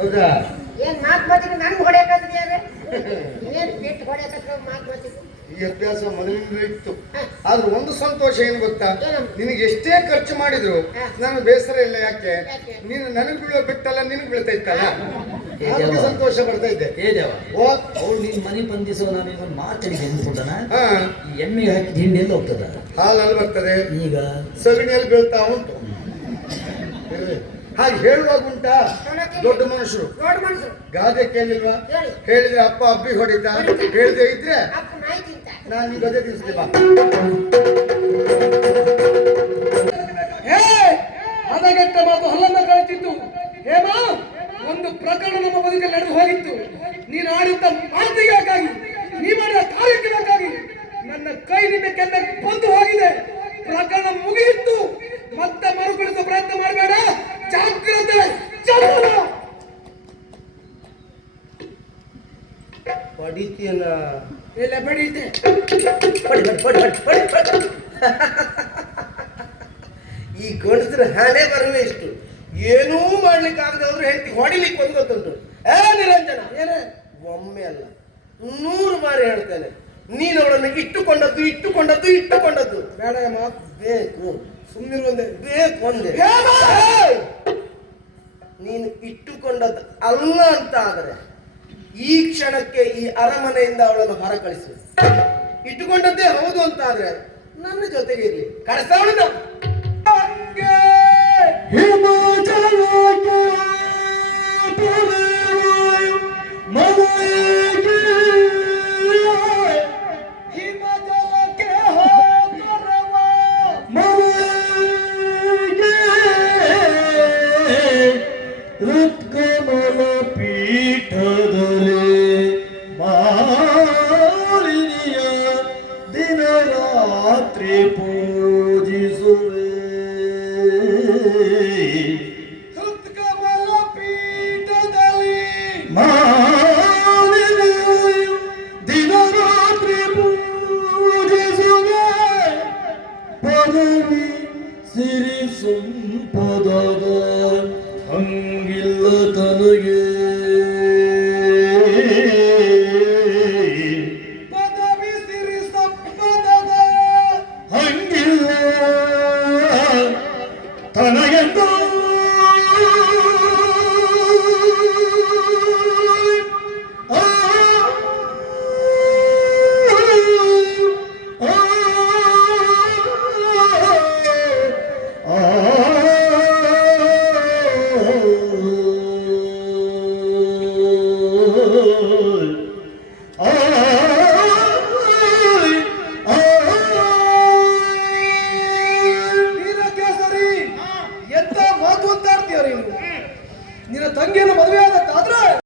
ಹೌದಾ? ಏನ್ ಮಾತ್ ಮಾತಿಗೆ ನನ್ಗೆ ಹೊಡೆಯಕಾದ್ರೆ ಏನ್ ಬಿಟ್ಟು ಹೊಡೆಯಕ ಮಾತ್ ಮಾತಿಗೆ ಈ ಅಭ್ಯಾಸ ಮೊದಲಿಂದ ಇತ್ತು. ಆದ್ರೆ ಒಂದು ಸಂತೋಷ ಏನು ಗೊತ್ತಾ, ನಿನಗೆ ಎಷ್ಟೇ ಖರ್ಚು ಮಾಡಿದ್ರು ನನಗೆ ಬೇಸರ ಇಲ್ಲ. ಯಾಕೆ? ನೀನು ನನಗೆ ಬೀಳೋ ಬಿಟ್ಟಲ್ಲ, ನಿನಗೆ ಬೀಳ್ತಾ ಇತ್ತಲ್ಲ, ಸಂತೋಷ ಬರ್ತಾ ಇದ್ದೆ. ಅವ್ರು ನಿನ್ ಮನೆ ಬಂದಿಸೋ ನಾವೀಗ ಮಾತಾಡಿದೆ ಅಂದ್ಕೊಂಡನ ಎಮ್ಮೆಗೆ ಹಾಕಿ ಹಿಂಡಿ ಎಲ್ಲ ಹೋಗ್ತದ, ಹಾಲಲ್ಲಿ ಬರ್ತದೆ, ಈಗ ಸಗಣಿಯಲ್ಲಿ ಬೀಳ್ತಾ ಉಂಟು. ಹಾಗೆ ಹೇಳುವಾಗ ಉಂಟಾ ದೊಡ್ಡ ಮನುಷ್ಯರು ಗಾದೆ ಕೇಳಿಲ್ವಾ? ಹೇಳಿದ್ರೆ ಅಪ್ಪ ಅಬ್ಬಿ ಹೊಡಿತ, ಹೇಳಿದ್ರೆ ಇದ್ರೆ ನಾನು ಈ ಗದೆ ತಿನ್ಸ್ತೀವ. ಹದಗೆಟ್ಟ ಮಾತು ಹಲ್ಲನ್ನ ಕಳಿತಿತ್ತು. ಹೇಮಾ, ಒಂದು ಪ್ರಕರಣ ನಮ್ಮ ಬದುಕಲ್ಲಿ ನಡೆದು ಹೋಗಿತ್ತು. ನೀನು ಆಡಿದ್ದ ಮಾತಿಗಾಗಿ, ನೀ ಮಾಡಿದ ಕಾರ್ಯಕ್ರಮಕ್ಕಾಗಿ ನನ್ನ ಕೈನಿಂದ ಕೆನ್ನ ಬಂದು ಹೋಗಿದೆ. ಪ್ರಕರಣ ಮುಗಿಯಿತು, ಮತ್ತೆ ಮರುಕಳಿಸುವ ಪ್ರಯತ್ನ ಮಾಡಬೇಡ. ಜಾಗ್ರತೆ. ಪಡಿತೀಯನ ಎಲ್ಲ ಬಡೀತೆ. ಈ ಗಂಡಸ್ರ ಹಣೆ ಬರವೇ ಇಷ್ಟು. ಏನೂ ಮಾಡ್ಲಿಕ್ಕೆ ಆಗದವ್ರು ಹೆಂಡತಿ ಹೊಡಿಲಿಕ್ಕೆ ಒಂದು ಗೊತ್ತುಂಟು. ನಿರಂಜನ, ಏನೇ ಒಮ್ಮೆ ಅಲ್ಲ 100 ಬಾರಿ ಹೇಳ್ತೇನೆ, ನೀನು ಅವಳನ್ನು ಇಟ್ಟುಕೊಂಡದ್ದು ಬೇಡ. ಮಾತು ಬೇಕು, ಸುಮ್ಮನಿರುವಂದೆ ಬೇಕು ಒಂದೇ. ನೀನು ಇಟ್ಟುಕೊಂಡದ್ದು ಅಲ್ಲ ಅಂತ ಆದರೆ ಈ ಕ್ಷಣಕ್ಕೆ ಈ ಅರಮನೆಯಿಂದ ಅವಳನ್ನು ಹೊರ ಕಳಿಸು. ಇಟ್ಟುಕೊಂಡದ್ದೇ ಹೌದು ಅಂತ ಆದ್ರೆ ನನ್ನ ಜೊತೆಗೆ ಇರ್ಲಿ. ಕಳಿಸವಳನ್ನ ಋತ್ಕಮಲ ಪೀಠದಲ್ಲಿ ಮಾಲಿನಿಯ ದಿನ ರಾತ್ರಿ ಪೂಜಿಸುವೆ. ಹೃತ್ಕಮಲ ಪೀಠದಲ್ಲಿ ಮಾಲಿನಿಯ ದಿನ ರಾತ್ರಿ ಪೂಜಿಸುವೆ. ಪದವಿ ಸಿರಿ ಸಂಪದದ ಹಂಗಿಲ್ಲ ತನಗೆ